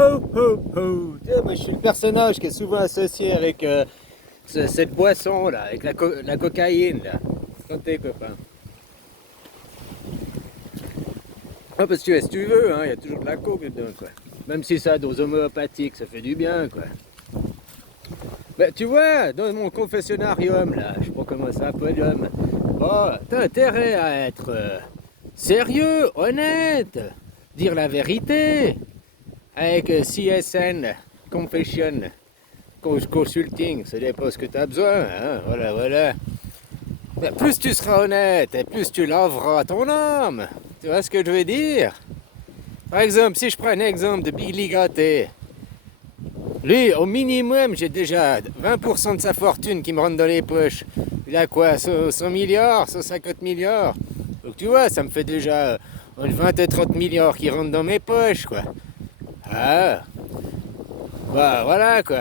ho, ho, ho. Tu sais, moi, je suis le personnage qui est souvent associé avec cette boisson-là, avec la cocaïne, là. Quand t'es copain. Ah, parce que si tu veux, hein, il y a toujours de la coke dedans, quoi. Même si ça a dose homéopathique, ça fait du bien, quoi. Ben, tu vois, dans mon confessionnarium, là, je sais pas comment ça s'appelle, oh, t'as intérêt à être sérieux, honnête, dire la vérité, avec CSN, Confession, Consulting, ça dépend ce que t'as besoin, hein, voilà, voilà. Ben, plus tu seras honnête, et plus tu laveras ton âme, tu vois ce que je veux dire? Par exemple, si je prends un exemple de Billy Gâté, lui, au minimum, j'ai déjà 20% de sa fortune qui me rentre dans les poches. Il a quoi, 100 milliards, 150 milliards. Donc tu vois, ça me fait déjà 20 et 30 milliards qui rentrent dans mes poches, quoi. Ah, bah voilà, quoi.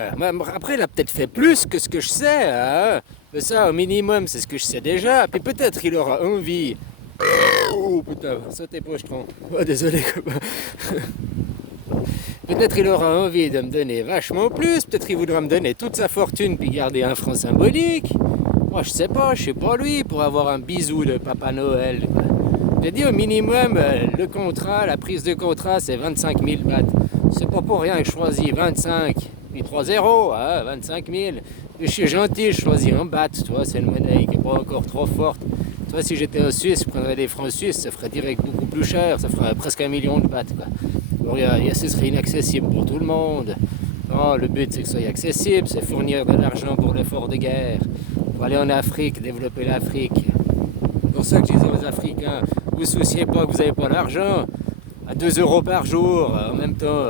Après, il a peut-être fait plus que ce que je sais, hein. Mais ça, au minimum, c'est ce que je sais déjà. Puis peut-être il aura envie. Oh putain, sautez pas, je trompe. Oh, désolé, copain. Peut-être il aura envie de me donner vachement plus, peut-être il voudra me donner toute sa fortune puis garder un franc symbolique. Moi je sais pas lui, pour avoir un bisou de Papa Noël. J'ai dit au minimum, le contrat, la prise de contrat c'est 25 000 bahts. C'est pas pour rien que je choisis 25, puis 3 zéros, hein, 25 000. Je suis gentil, je choisis un baht, tu vois, c'est une monnaie qui est pas encore trop forte. Tu vois, si j'étais en Suisse, je prendrais des francs suisses, ça ferait direct beaucoup plus cher, ça ferait presque 1 million de bahts, quoi. Ce serait inaccessible pour tout le monde. Non, le but c'est que ce soit accessible, c'est fournir de l'argent pour l'effort de guerre, pour aller en Afrique, développer l'Afrique. C'est pour ça que je disais aux Africains, vous souciez pas que vous n'avez pas l'argent, à 2 euros par jour, en même temps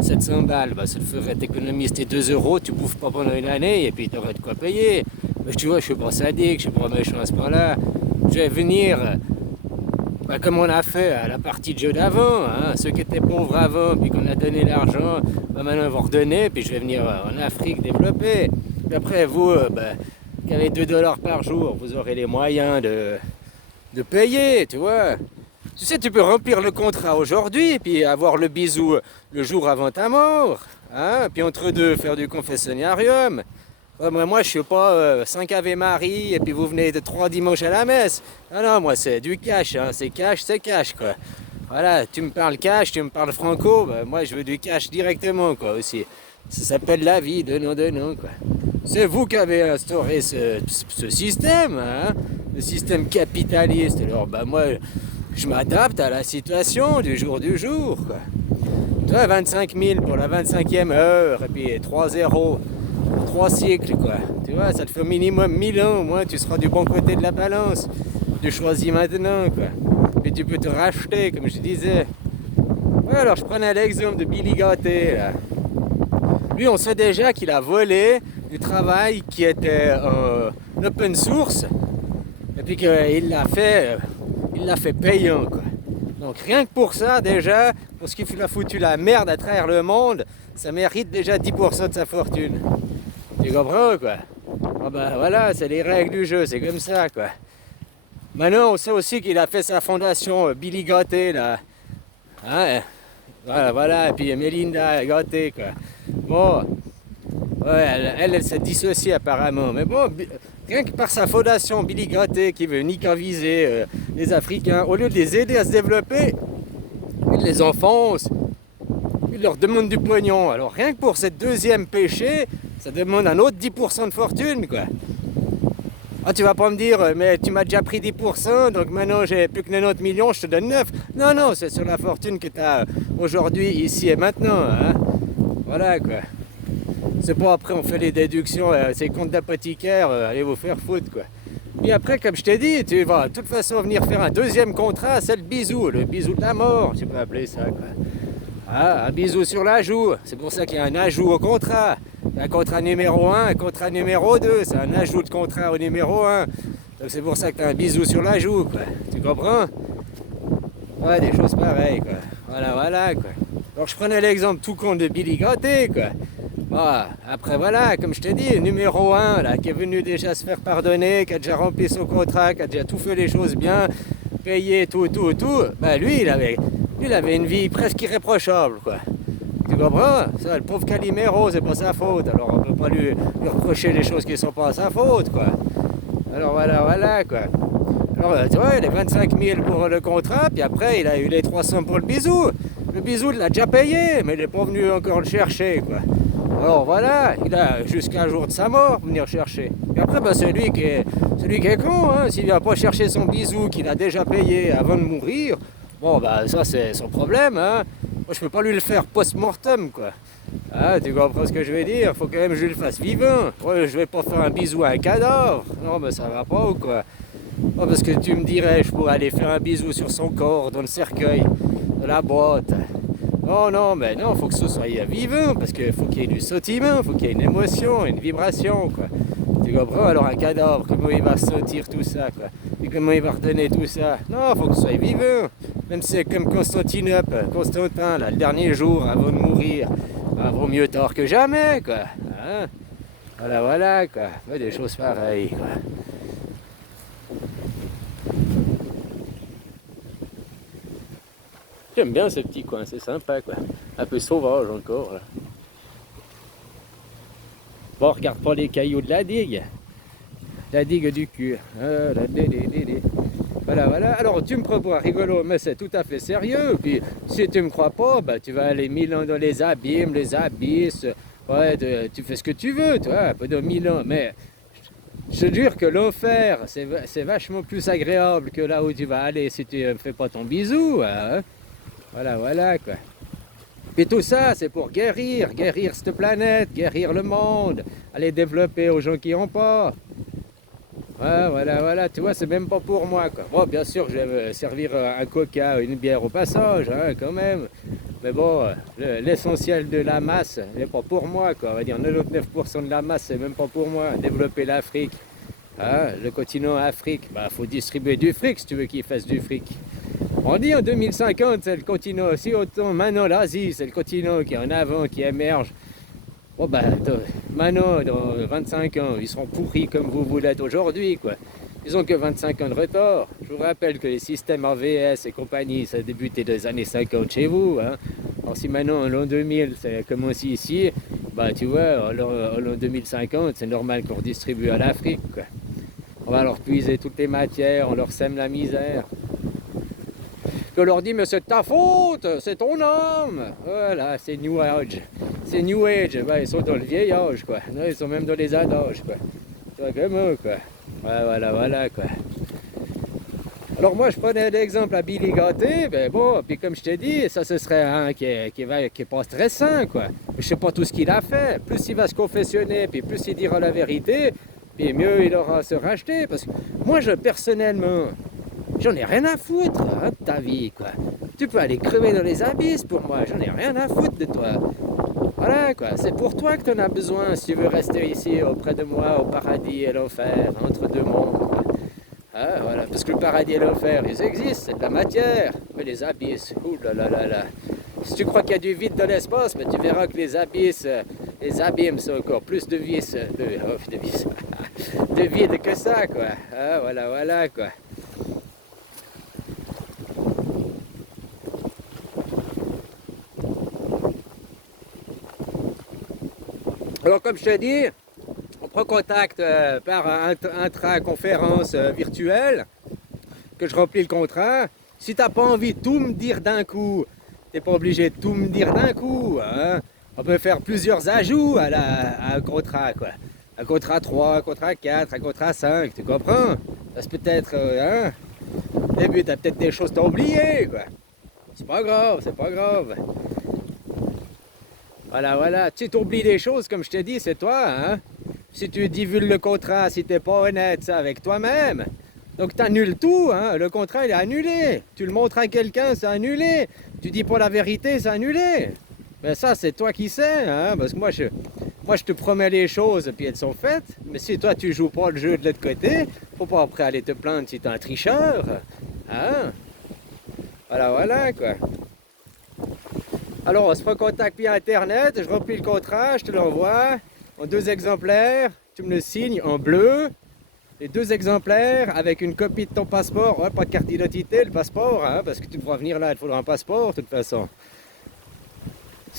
700 balles, bah, ça te ferait t'économiser tes 2 euros, tu bouffes pas pendant une année et puis tu aurais de quoi payer. Mais tu vois, je suis pas sadique, je suis pas méchant à ce point-là. Je vais venir comme on a fait à la partie de jeu d'avant, hein, ceux qui étaient pauvres avant, puis qu'on a donné l'argent, bah maintenant ils vont redonner, puis je vais venir en Afrique développer. Puis après vous, qui avez 2 dollars par jour, vous aurez les moyens de payer, tu vois. Tu sais, tu peux remplir le contrat aujourd'hui, puis avoir le bisou le jour avant ta mort, hein, puis entre deux faire du confessionnarium. Ouais, moi, je suis pas 5 Ave Marie et puis vous venez de 3 dimanches à la messe. Non, non, moi, c'est du cash, hein. C'est cash, quoi. Voilà, tu me parles cash, tu me parles franco, bah, moi, je veux du cash directement, quoi, aussi. Ça s'appelle la vie, donnant, quoi. C'est vous qui avez instauré ce système, hein, le système capitaliste. Alors, bah, moi, je m'adapte à la situation du jour, quoi. Tu vois, 25 000 pour la 25e heure et puis 3 zéros. 3 siècles, quoi. Tu vois, ça te fait au minimum 1000 ans, au moins tu seras du bon côté de la balance. Tu choisis maintenant, quoi. Et tu peux te racheter, comme je disais. Ouais, alors je prenais l'exemple de Billy Gâté, là. Lui, on sait déjà qu'il a volé du travail qui était open source, et puis qu'il l'a fait payant, quoi. Donc rien que pour ça, déjà, pour ce qu'il a foutu la merde à travers le monde, ça mérite déjà 10% de sa fortune. Tu comprends, quoi? Ah ben voilà, c'est les règles du jeu, c'est comme ça, quoi. Maintenant, on sait aussi qu'il a fait sa fondation Billy Gâté, là. Hein? Voilà, et puis Melinda Gâté, quoi. Bon, ouais, elle s'est dissociée apparemment. Mais bon, rien que par sa fondation Billy Gâté qui veut nicaviser les Africains, au lieu de les aider à se développer, il les enfonce. Il leur demande du pognon. Alors rien que pour ce deuxième péché, ça demande un autre 10% de fortune, quoi. Ah, tu vas pas me dire, mais tu m'as déjà pris 10%, donc maintenant j'ai plus que 90 millions, je te donne 9. Non, non, c'est sur la fortune que tu as aujourd'hui, ici et maintenant, hein. Voilà, quoi. C'est pas après on fait les déductions, ces comptes d'apothicaire, allez vous faire foutre, quoi. Puis après, comme je t'ai dit, tu vas de toute façon venir faire un deuxième contrat, c'est le bisou de la mort, tu peux appeler ça, quoi. Ah, un bisou sur la joue, c'est pour ça qu'il y a un ajout au contrat. Un contrat numéro 1, un contrat numéro 2, c'est un ajout de contrat au numéro 1. Donc c'est pour ça que tu as un bisou sur la joue, quoi. Tu comprends? Ouais, des choses pareilles, quoi. Voilà, quoi. Alors je prenais l'exemple tout con de Billy Gâté, quoi. Bon, après voilà, comme je t'ai dit, numéro 1, là, qui est venu déjà se faire pardonner, qui a déjà rempli son contrat, qui a déjà tout fait les choses bien, payé tout, bah lui, il avait une vie presque irréprochable, quoi. Tu comprends? Ça, le pauvre Calimero, c'est pas sa faute. Alors on peut pas lui reprocher les choses qui sont pas sa faute, quoi. Alors voilà, quoi. Alors tu vois, il a 25 000 pour le contrat, puis après il a eu les 300 pour le bisou. Le bisou, il l'a déjà payé, mais il n'est pas venu encore le chercher, quoi. Alors voilà, il a jusqu'à un jour de sa mort pour venir chercher. Et après, ben, celui qui est con, hein, s'il ne vient pas chercher son bisou qu'il a déjà payé avant de mourir, bon, bah ça c'est son problème, hein. Moi, je peux pas lui le faire post-mortem, quoi. Ah, tu comprends ce que je veux dire? Faut quand même que je le fasse vivant. Ouais, je vais pas faire un bisou à un cadavre. Non, mais ça va pas ou quoi? Oh, parce que tu me dirais, je pourrais aller faire un bisou sur son corps, dans le cercueil, de la boîte. Non, mais non, faut que ce soit vivant, parce qu'il faut qu'il y ait du sautillement, faut qu'il y ait une émotion, une vibration, quoi. Tu comprends? Alors un cadavre, comment il va sentir tout ça, quoi? Et comment il va redonner tout ça? Non, faut que ce soit vivant. Même si c'est comme Constantin, là, le dernier jour avant de mourir, ben, vaut mieux tard que jamais, quoi. Hein? Voilà, quoi. Ouais, des choses pareilles, quoi. J'aime bien ce petit coin, c'est sympa, quoi. Un peu sauvage encore, là. Bon, regarde pas les cailloux de la digue. La digue du cul. Voilà. Alors, tu me proposes rigolo, mais c'est tout à fait sérieux. Puis, si tu me crois pas, bah, tu vas aller 1000 ans dans les abîmes, les abysses. Ouais, tu fais ce que tu veux, toi, un peu de 1000 ans. Mais je te jure que l'enfer, c'est vachement plus agréable que là où tu vas aller si tu ne fais pas ton bisou. Hein. Voilà, quoi. Puis tout ça, c'est pour guérir cette planète, guérir le monde, aller développer aux gens qui n'ont pas. Ouais, voilà, tu vois, c'est même pas pour moi, quoi. Bon, bien sûr, je vais me servir un coca, une bière au passage, hein, quand même. Mais bon, l'essentiel de la masse n'est pas pour moi, quoi. On va dire 99% de la masse, c'est même pas pour moi. Développer l'Afrique, hein, le continent Afrique, bah, faut distribuer du fric si tu veux qu'il fasse du fric. On dit en 2050, c'est le continent, si autant maintenant l'Asie, c'est le continent qui est en avant, qui émerge. Bon ben, maintenant, dans 25 ans, ils seront pourris comme vous l'êtes aujourd'hui, quoi. Ils ont que 25 ans de retard. Je vous rappelle que les systèmes AVS et compagnie, ça a débuté dans les années 50 chez vous, hein. Alors si maintenant, en l'an 2000, ça a commencé ici, bah tu vois, en l'an 2050, c'est normal qu'on redistribue à l'Afrique, quoi. On va leur puiser toutes les matières, on leur sème la misère. Que leur dit, mais c'est ta faute, c'est ton âme. Voilà, c'est New Age. C'est New Age, ben, ils sont dans le vieil âge, quoi. Non, ils sont même dans les âges, quoi. Tu vois, comme eux, quoi. Ouais, voilà, quoi. Alors moi, je prenais l'exemple à Billy Gâté, ben bon, puis comme je t'ai dit, ça ce serait un qui est pas très sain, quoi. Je sais pas tout ce qu'il a fait. Plus il va se confessionner, puis plus il dira la vérité, puis mieux il aura à se racheter. Parce que moi, personnellement, j'en ai rien à foutre, hein, de ta vie, quoi. Tu peux aller crever dans les abysses pour moi, j'en ai rien à foutre de toi. Voilà, quoi, c'est pour toi que tu en as besoin si tu veux rester ici auprès de moi, au paradis et l'enfer, entre deux mondes, quoi. Ah, voilà, parce que le paradis et l'enfer, ils existent, c'est de la matière. Mais les abysses, là. Si tu crois qu'il y a du vide dans l'espace, mais tu verras que les abysses, les abîmes sont encore plus de vide que ça, quoi. Ah, voilà, quoi. Alors, comme je te dis, on prend contact par intra-conférence virtuelle, que je remplis le contrat. Si tu n'as pas envie de tout me dire d'un coup, tu n'es pas obligé de tout me dire d'un coup. Hein. On peut faire plusieurs ajouts à un contrat, quoi. Un contrat 3, un contrat 4, un contrat 5, tu comprends? Ça peut être, hein? Au début, tu as peut-être des choses que tu as oubliées, quoi. C'est pas grave. Voilà. Tu t'oublies des choses, comme je te dis, c'est toi, hein? Si tu divulgues le contrat, si tu n'es pas honnête ça, avec toi-même, donc tu annules tout, hein? Le contrat, il est annulé. Tu le montres à quelqu'un, c'est annulé. Tu dis pas la vérité, c'est annulé. Mais ça, c'est toi qui sais, hein? Parce que moi, je te promets les choses, puis elles sont faites. Mais si toi, tu joues pas le jeu de l'autre côté, faut pas après aller te plaindre si t'es un tricheur, hein? Voilà, quoi. Alors, on se recontacte via Internet, je remplis le contrat, je te l'envoie en 2 exemplaires, tu me le signes en bleu, les 2 exemplaires avec une copie de ton passeport, ouais, pas de carte d'identité, le passeport, hein, parce que tu devras venir là, il te faudra un passeport de toute façon.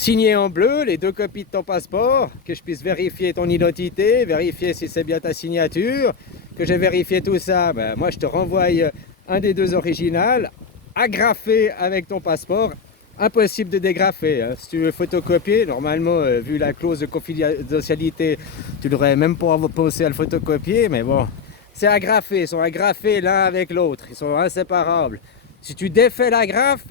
signé en bleu, les 2 copies de ton passeport, que je puisse vérifier ton identité, vérifier si c'est bien ta signature, que j'ai vérifié tout ça. Ben, moi, je te renvoie un des 2 originales, agrafé avec ton passeport. Impossible de dégrafer. Hein. Si tu veux photocopier, normalement, vu la clause de confidentialité, tu devrais même pas penser à le photocopier, mais bon, c'est agrafé. Ils sont agrafés l'un avec l'autre. Ils sont inséparables. Si tu défais l'agrafe,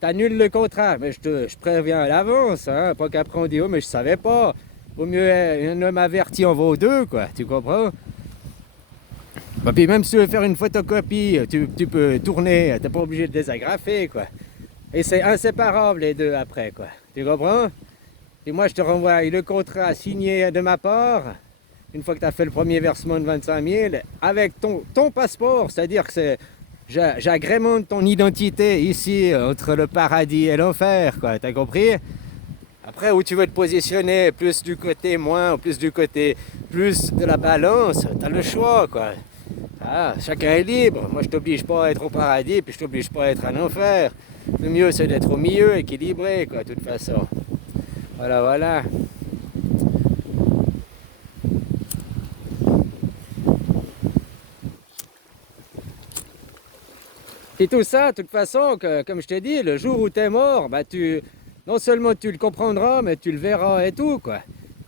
tu annules le contrat. Mais je préviens à l'avance, hein. Pas qu'après on dit, oh, mais je savais pas. Vaut mieux un homme averti en vaut 2, quoi. Tu comprends? Bah, puis même si tu veux faire une photocopie, tu peux tourner. T'es pas obligé de désagrafer, quoi. Et c'est inséparable les 2 après, quoi. Tu comprends? Et moi, je te renvoie le contrat signé de ma part, une fois que tu as fait le premier versement de 25 000, avec ton passeport, c'est-à-dire que j'agrémente ton identité ici, entre le paradis et l'enfer, quoi. T'as compris? Après, où tu veux te positionner, plus du côté moins, ou plus du côté plus de la balance, t'as le choix, quoi. Ah, chacun est libre. Moi, je t'oblige pas à être au paradis, puis je t'oblige pas à être en enfer. Le mieux, c'est d'être au milieu, équilibré, quoi, de toute façon. Voilà, voilà. Et tout ça, de toute façon, comme je t'ai dit, le jour où tu es mort, bah, non seulement tu le comprendras, mais tu le verras et tout, quoi.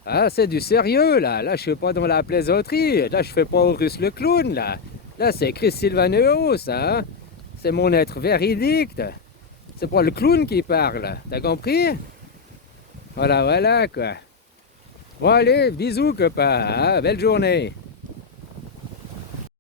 Ah, c'est du sérieux, là. Là, je suis pas dans la plaisanterie. Là, je fais pas au russe le clown, là. Là, c'est Chris Sylvaneo, ça. Hein? C'est mon être véridique. C'est pas le clown qui parle. T'as compris? Voilà, voilà, quoi. Bon, allez, bisous, copain. Hein? Belle journée.